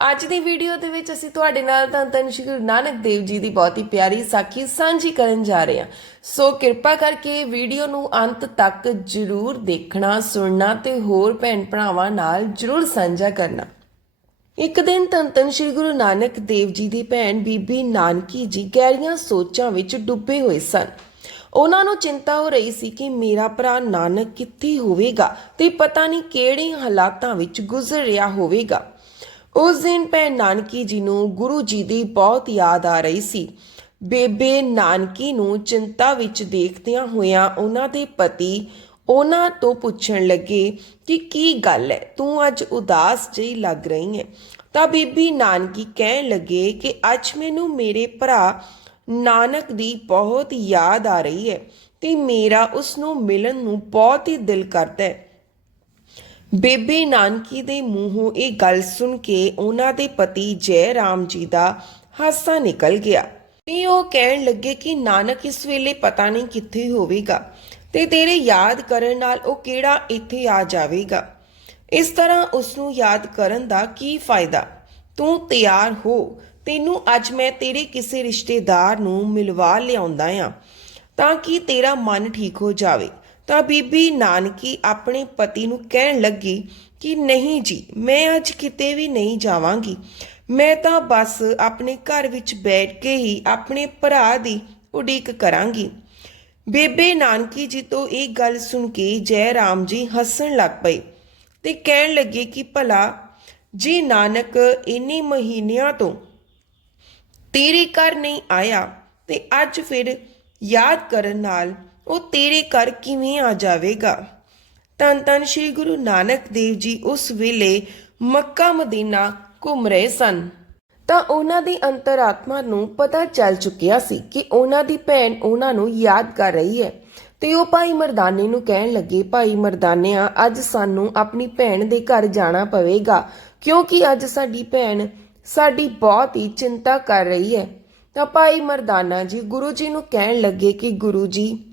ਅੱਜ ਦੀ ਵੀਡੀਓ ਦੇ ਵਿੱਚ ਅਸੀਂ ਤੁਹਾਡੇ ਨਾਲ ਧੰਨ ਧੰਨ ਸ਼੍ਰੀ ਗੁਰੂ ਨਾਨਕ ਦੇਵ ਜੀ ਦੀ ਬਹੁਤ ਹੀ ਪਿਆਰੀ ਸਾਖੀ ਸਾਂਝੀ ਕਰਨ ਜਾ ਰਹੇ ਹਾਂ। ਸੋ ਕਿਰਪਾ ਕਰਕੇ ਵੀਡੀਓ ਨੂੰ ਅੰਤ ਤੱਕ ਜਰੂਰ ਦੇਖਣਾ, ਸੁਣਨਾ ਤੇ ਹੋਰ ਭੈਣ ਭਰਾਵਾਂ ਨਾਲ ਜਰੂਰ ਸਾਂਝਾ ਕਰਨਾ। ਇੱਕ ਦਿਨ ਧੰਨ ਧੰਨ ਸ਼੍ਰੀ ਗੁਰੂ ਨਾਨਕ ਦੇਵ ਜੀ ਦੀ ਭੈਣ ਬੀਬੀ ਨਾਨਕੀ ਜੀ ਗਹਿਰੀਆਂ ਸੋਚਾਂ ਵਿੱਚ ਡੁੱਬੇ ਹੋਏ ਸਨ। ਉਹਨਾਂ ਨੂੰ ਚਿੰਤਾ ਹੋ ਰਹੀ ਸੀ ਕਿ ਮੇਰਾ ਭਰਾ ਨਾਨਕ ਕਿੱਥੇ ਹੋਵੇਗਾ ਤੇ ਪਤਾ ਨਹੀਂ ਕਿਹੜੇ ਹਾਲਾਤਾਂ ਵਿੱਚ ਗੁਜ਼ਰ ਰਿਹਾ ਹੋਵੇਗਾ। ਉਸ ਦਿਨ ਭੈਣ ਨਾਨਕੀ ਜੀ ਨੂੰ ਗੁਰੂ ਜੀ ਦੀ ਬਹੁਤ ਯਾਦ ਆ ਰਹੀ ਸੀ। ਬੇਬੇ ਨਾਨਕੀ ਨੂੰ ਚਿੰਤਾ ਵਿੱਚ ਦੇਖਦਿਆਂ ਹੋਇਆਂ ਉਹਨਾਂ ਦੇ ਪਤੀ ਉਹਨਾਂ ਤੋਂ ਪੁੱਛਣ ਲੱਗੇ ਕਿ ਕੀ ਗੱਲ ਹੈ? ਤੂੰ ਅੱਜ ਉਦਾਸ ਜਿਹੀ ਲੱਗ ਰਹੀ ਹੈ। ਤਾਂ ਬੀਬੀ ਨਾਨਕੀ ਕਹਿਣ ਲੱਗੇ ਕਿ ਅੱਜ ਮੈਨੂੰ ਮੇਰੇ ਭਰਾ ਨਾਨਕ ਦੀ ਬਹੁਤ ਯਾਦ ਆ ਰਹੀ ਹੈ ਤੇ ਮੇਰਾ ਉਸ ਨੂੰ ਮਿਲਣ ਨੂੰ ਬਹੁਤ ਹੀ ਦਿਲ ਕਰਦਾ ਹੈ। ਬੇਬੇ ਨਾਨਕੀ ਦੇ ਮੂੰਹੋਂ ਇਹ ਗੱਲ ਸੁਣ ਕੇ ਉਹਨਾਂ ਦੇ ਪਤੀ ਜੈ ਰਾਮ ਜੀ ਦਾ ਹਾਸਾ ਨਿਕਲ ਗਿਆ। ਤੇ ਉਹ ਕਹਿਣ ਲੱਗੇ ਕਿ ਨਾਨਕ ਇਸ ਵੇਲੇ ਪਤਾ ਨਹੀਂ ਕਿੱਥੇ ਹੋਵੇਗਾ ਤੇ ਤੇਰੇ ਯਾਦ ਕਰਨ ਨਾਲ ਉਹ ਕਿਹੜਾ ਇੱਥੇ ਆ ਜਾਵੇਗਾ। ਇਸ ਤਰ੍ਹਾਂ ਉਸ ਨੂੰ ਯਾਦ ਕਰਨ ਦਾ ਕੀ ਫਾਇਦਾ? ਤੂੰ ਤਿਆਰ ਹੋ। ਤੈਨੂੰ ਅੱਜ ਮੈਂ ਤੇਰੇ ਕਿਸੇ ਰਿਸ਼ਤੇਦਾਰ ਨੂੰ ਮਿਲਵਾ ਲਿਆਉਂਦਾ ਆ ਤਾਂ ਕਿ ਤੇਰਾ ਮਨ ਠੀਕ ਹੋ ਜਾਵੇ। ਤਾਂ ਬੀਬੀ ਨਾਨਕੀ ਆਪਣੇ ਪਤੀ ਨੂੰ ਕਹਿਣ ਲੱਗੀ ਕਿ ਨਹੀਂ ਜੀ, ਮੈਂ ਅੱਜ ਕਿਤੇ ਵੀ ਨਹੀਂ ਜਾਵਾਂਗੀ। ਮੈਂ ਤਾਂ ਬਸ ਆਪਣੇ ਘਰ ਵਿੱਚ ਬੈਠ ਕੇ ਹੀ ਆਪਣੇ ਭਰਾ ਦੀ ਉਡੀਕ ਕਰਾਂਗੀ। ਬੇਬੇ ਨਾਨਕੀ ਜੀ ਤੋਂ ਇਹ ਗੱਲ ਸੁਣ ਕੇ ਜੈ ਰਾਮ ਜੀ ਹੱਸਣ ਲੱਗ ਪਏ ਤੇ ਕਹਿਣ ਲੱਗੇ ਕਿ ਭਲਾ, ਜੀ ਨਾਨਕ ਇੰਨੇ ਮਹੀਨਿਆਂ ਤੋਂ ਤੇਰੇ ਘਰ ਨਹੀਂ ਆਇਆ ਤੇ ਅੱਜ ਫਿਰ ਯਾਦ ਕਰਨ ਨਾਲ ਉਹ ਤੇਰੇ ਘਰ ਕਿਵੇਂ ਆ ਜਾਵੇਗਾ? ਤਨ ਤਨ ਸ੍ਰੀ ਗੁਰੂ ਨਾਨਕ ਦੇਵ ਜੀ ਉਸ ਵੇਲੇ ਮੱਕਾ ਮਦੀਨਾ ਘੁੰਮ ਰਹੇ ਸਨ। ਤਾਂ ਉਹਨਾਂ ਦੀ ਅੰਤਰਾਤਮਾ ਨੂੰ ਪਤਾ ਚੱਲ ਚੁੱਕਿਆ ਸੀ ਕਿ ਉਹਨਾਂ ਦੀ ਭੈਣ ਉਹਨਾਂ ਨੂੰ ਯਾਦ ਕਰ ਰਹੀ ਹੈ ਤੇ ਉਹ ਭਾਈ ਮਰਦਾਨੇ ਨੂੰ ਕਹਿਣ ਲੱਗੇ, ਭਾਈ ਮਰਦਾਨਿਆ, ਅੱਜ ਸਾਨੂੰ ਆਪਣੀ ਭੈਣ ਦੇ ਘਰ ਜਾਣਾ ਪਵੇਗਾ, ਕਿਉਂਕਿ ਅੱਜ ਸਾਡੀ ਭੈਣ ਸਾਡੀ ਬਹੁਤ ਹੀ ਚਿੰਤਾ ਕਰ ਰਹੀ ਹੈ। ਤਾਂ ਭਾਈ ਮਰਦਾਨਾ ਜੀ ਗੁਰੂ ਜੀ ਨੂੰ ਕਹਿਣ ਲੱਗੇ ਕਿ ਗੁਰੂ ਜੀ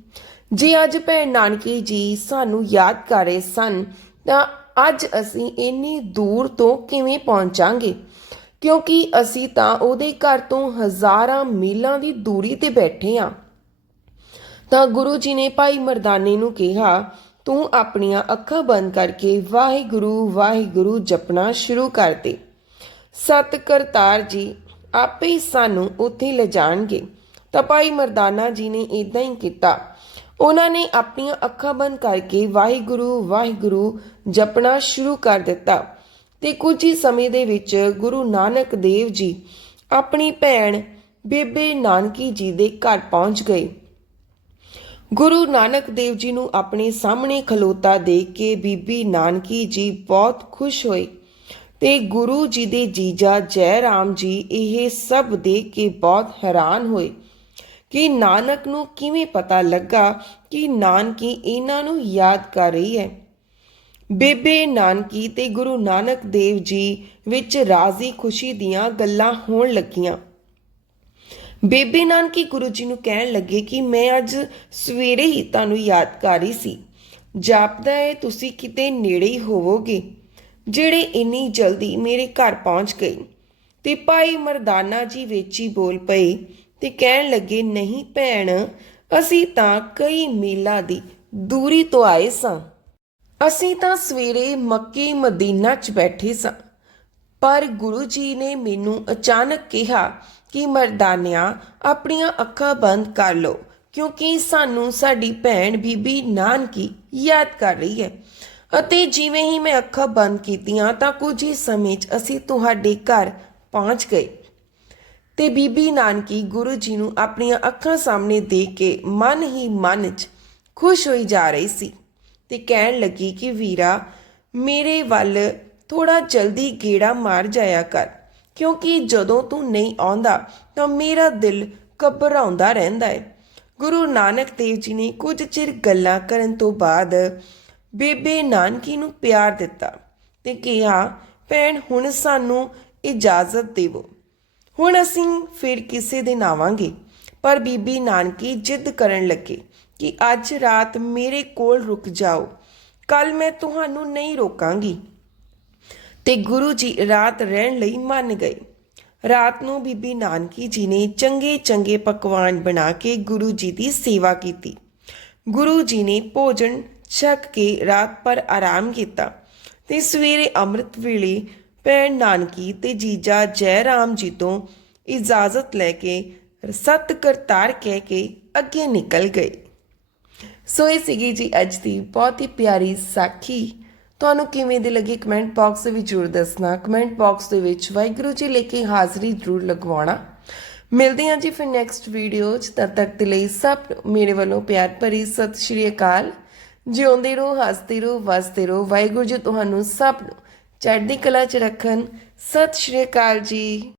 ਜੇ ਅੱਜ ਭੈਣ ਨਾਨਕੀ ਜੀ ਸਾਨੂੰ ਯਾਦ ਕਰ ਰਹੇ ਸਨ, ਤਾਂ ਅੱਜ ਅਸੀਂ ਇੰਨੀ ਦੂਰ ਤੋਂ ਕਿਵੇਂ ਪਹੁੰਚਾਂਗੇ? ਕਿਉਂਕਿ ਅਸੀਂ ਤਾਂ ਉਹਦੇ ਘਰ ਤੋਂ ਹਜ਼ਾਰਾਂ ਮੀਲਾਂ ਦੀ ਦੂਰੀ ਤੇ ਬੈਠੇ ਹਾਂ ਤਾਂ ਗੁਰੂ ਜੀ ਨੇ ਭਾਈ ਮਰਦਾਨੇ ਨੂੰ ਕਿਹਾ, ਤੂੰ ਆਪਣੀਆਂ ਅੱਖਾਂ ਬੰਦ ਕਰਕੇ ਵਾਹਿਗੁਰੂ ਵਾਹਿਗੁਰੂ ਜਪਣਾ ਸ਼ੁਰੂ ਕਰ ਦੇ। ਸਤ ਕਰਤਾਰ ਜੀ, ਆਪੇ ਸਾਨੂੰ ਉੱਥੇ ਲਿਜਾਣਗੇ ਤਾਂ ਭਾਈ ਮਰਦਾਨਾ ਜੀ ਨੇ ਇਦਾਂ ਹੀ ਕੀਤਾ। ਉਹਨਾਂ ਨੇ ਆਪਣੀਆਂ ਅੱਖਾਂ ਬੰਦ ਕਰਕੇ ਵਾਹਿਗੁਰੂ ਵਾਹਿਗੁਰੂ ਜਪਣਾ ਸ਼ੁਰੂ ਕਰ ਦਿੱਤਾ ਤੇ ਕੁਝ ਹੀ ਸਮੇਂ ਦੇ ਵਿੱਚ ਗੁਰੂ ਨਾਨਕ ਦੇਵ ਜੀ ਆਪਣੀ ਭੈਣ ਬੇਬੇ ਨਾਨਕੀ ਜੀ ਦੇ ਘਰ ਪਹੁੰਚ ਗਏ। ਗੁਰੂ ਨਾਨਕ ਦੇਵ ਜੀ ਨੂੰ ਆਪਣੇ ਸਾਹਮਣੇ ਖਲੋਤਾ ਦੇਖ ਕੇ ਬੀਬੀ ਨਾਨਕੀ ਜੀ ਬਹੁਤ ਖੁਸ਼ ਹੋਏ ਤੇ ਗੁਰੂ ਜੀ ਦੇ ਜੀਜਾ ਜੈ ਰਾਮ ਜੀ ਇਹ ਸਭ ਦੇਖ ਕੇ ਬਹੁਤ ਹੈਰਾਨ ਹੋਏ। ਕਿ ਨਾਨਕ ਨੂੰ ਕਿਵੇਂ ਪਤਾ ਲੱਗਾ ਕਿ ਨਾਨਕੀ ਇਹਨਾਂ ਨੂੰ ਯਾਦ ਕਰ ਰਹੀ ਹੈ? ਬੇਬੇ ਨਾਨਕੀ ਤੇ ਗੁਰੂ ਨਾਨਕ ਦੇਵ ਜੀ ਵਿੱਚ ਰਾਜ਼ੀ ਖੁਸ਼ੀ ਦੀਆਂ ਗੱਲਾਂ ਹੋਣ ਲੱਗੀਆਂ। ਬੇਬੇ ਨਾਨਕੀ ਗੁਰੂ ਜੀ ਨੂੰ ਕਹਿਣ ਲੱਗੇ ਕਿ ਮੈਂ ਅੱਜ ਸਵੇਰੇ ਹੀ ਤੁਹਾਨੂੰ ਯਾਦ ਕਰ ਰਹੀ ਸੀ। ਜਾਪਦਾ ਹੈ, ਤੁਸੀਂ ਕਿਤੇ ਨੇੜੇ ਹੀ ਹੋਵੋਗੇ, ਜਿਹੜੇ ਇੰਨੀ ਜਲਦੀ ਮੇਰੇ ਘਰ ਪਹੁੰਚ ਗਏ। ਤੇ ਭਾਈ ਮਰਦਾਨਾ ਜੀ ਵਿੱਚ ਹੀ ਬੋਲ ਪਏ ਤੇ ਕਹਿਣ ਲੱਗੇ, ਨਹੀਂ ਭੈਣ, ਅਸੀਂ ਤਾਂ ਕਈ ਮੀਲਾਂ ਦੀ ਦੂਰੀ ਤੋਂ ਆਏ ਸਾਂ। ਅਸੀਂ ਤਾਂ ਸਵੇਰੇ ਮੱਕੀ ਮਦੀਨਾ 'ਚ ਬੈਠੇ ਸਾਂ। ਪਰ ਗੁਰੂ ਜੀ ਨੇ ਮੈਨੂੰ ਅਚਾਨਕ ਕਿਹਾ ਕਿ, ਮਰਦਾਨਿਆਂ, ਆਪਣੀਆਂ ਅੱਖਾਂ ਬੰਦ ਕਰ ਲਓ, ਕਿਉਂਕਿ ਸਾਨੂੰ ਸਾਡੀ ਭੈਣ ਬੀਬੀ ਨਾਨਕੀ ਯਾਦ ਕਰ ਰਹੀ ਹੈ। ਅਤੇ ਜਿਵੇਂ ਹੀ ਮੈਂ ਅੱਖਾਂ ਬੰਦ ਕੀਤੀਆਂ ਤਾਂ ਕੁਝ ਹੀ ਸਮੇਂ 'ਚ ਅਸੀਂ ਤੁਹਾਡੇ ਘਰ ਪਹੁੰਚ ਗਏ। ਤੇ ਬੀਬੀ ਨਾਨਕੀ ਗੁਰੂ ਜੀ ਨੂੰ ਆਪਣੀਆਂ ਅੱਖਾਂ ਸਾਹਮਣੇ ਦੇਖ ਕੇ ਮਨ ਹੀ ਮਨ 'ਚ ਖੁਸ਼ ਹੋਈ ਜਾ ਰਹੀ ਸੀ ਤੇ ਕਹਿਣ ਲੱਗੀ ਕਿ ਵੀਰਾ, ਮੇਰੇ ਵੱਲ ਥੋੜਾ ਜਲਦੀ ਗੇੜਾ ਮਾਰ ਜਾਇਆ ਕਰ, ਕਿਉਂਕਿ ਜਦੋਂ ਤੂੰ ਨਹੀਂ ਆਉਂਦਾ ਤਾਂ ਮੇਰਾ ਦਿਲ ਘਬਰਾਉਂਦਾ ਰਹਿੰਦਾ ਹੈ ਗੁਰੂ ਨਾਨਕ ਦੇਵ ਜੀ ਨੇ ਕੁਝ ਚਿਰ ਗੱਲਾਂ ਕਰਨ ਤੋਂ ਬਾਅਦ ਬੇਬੇ ਨਾਨਕੀ ਨੂੰ ਪਿਆਰ ਦਿੱਤਾ ਤੇ ਕਿਹਾ, ਭੈਣ, ਹੁਣ ਸਾਨੂੰ ਇਜਾਜ਼ਤ ਦੇਵੋ। ਹੁਣ ਅਸੀਂ ਫਿਰ ਕਿਸੇ ਦਿਨ ਆਵਾਂਗੇ। ਪਰ ਬੀਬੀ ਨਾਨਕੀ ਜਿੱਦ ਕਰਨ ਲੱਗੇ ਕਿ ਅੱਜ ਰਾਤ ਮੇਰੇ ਕੋਲ ਰੁਕ ਜਾਓ। ਕੱਲ ਮੈਂ ਤੁਹਾਨੂੰ ਨਹੀਂ ਰੋਕਾਂਗੀ। ਤੇ ਗੁਰੂ ਜੀ ਰਾਤ ਰਹਿਣ ਲਈ ਮੰਨ ਗਏ। ਰਾਤ ਨੂੰ ਬੀਬੀ ਨਾਨਕੀ ਜੀ ਨੇ ਚੰਗੇ ਚੰਗੇ ਪਕਵਾਨ ਬਣਾ ਕੇ ਗੁਰੂ ਜੀ ਦੀ ਸੇਵਾ ਕੀਤੀ। ਗੁਰੂ ਜੀ ਨੇ ਭੋਜਨ ਛਕ ਕੇ ਰਾਤ ਪਰ ਆਰਾਮ ਕੀਤਾ ਤੇ ਸਵੇਰੇ ਅੰਮ੍ਰਿਤ ਵੇਲੇ ਭੈਣ ਨਾਨਕੀ ਤੇ ਜੀਜਾ ਜੈ ਰਾਮ ਜੀ ਤੋਂ ਇਜਾਜ਼ਤ ਲੈ ਕੇ ਸਤ ਕਰਤਾਰ ਕਹਿ ਕੇ ਅੱਗੇ ਨਿਕਲ ਗਏ। ਸੋ ਇਹ ਸੀਗੀ ਜੀ ਅੱਜ ਦੀ ਬਹੁਤ ਹੀ ਪਿਆਰੀ ਸਾਖੀ। ਤੁਹਾਨੂੰ ਕਿਵੇਂ ਦੀ ਲੱਗੀ ਕਮੈਂਟ ਬਾਕਸ ਦੇ ਵਿੱਚ ਜ਼ਰੂਰ ਦੱਸਣਾ। ਕਮੈਂਟ ਬਾਕਸ ਦੇ ਵਿੱਚ ਵਾਹਿਗੁਰੂ ਜੀ ਲੈ ਕੇ ਹਾਜ਼ਰੀ ਜ਼ਰੂਰ ਲਗਵਾਉਣਾ। ਮਿਲਦੇ ਹਾਂ ਜੀ ਫਿਰ ਨੈਕਸਟ ਵੀਡੀਓ 'ਚ। ਤਦ ਤੱਕ ਦੇ ਲਈ ਸਭ ਨੂੰ ਮੇਰੇ ਵੱਲੋਂ ਪਿਆਰ ਭਰੀ ਸਤਿ ਸ਼੍ਰੀ ਅਕਾਲ। ਜਿਉਂਦੇ ਰਹੋ, ਹੱਸਦੇ ਰਹੋ, ਵਸਦੇ ਰਹੋ। ਵਾਹਿਗੁਰੂ ਜੀ ਤੁਹਾਨੂੰ ਸਭ ਨੂੰ ਚੜ੍ਹਦੀ ਕਲਾ 'ਚ ਰੱਖਣ। ਸਤਿ ਸ਼੍ਰੀ ਅਕਾਲ ਜੀ।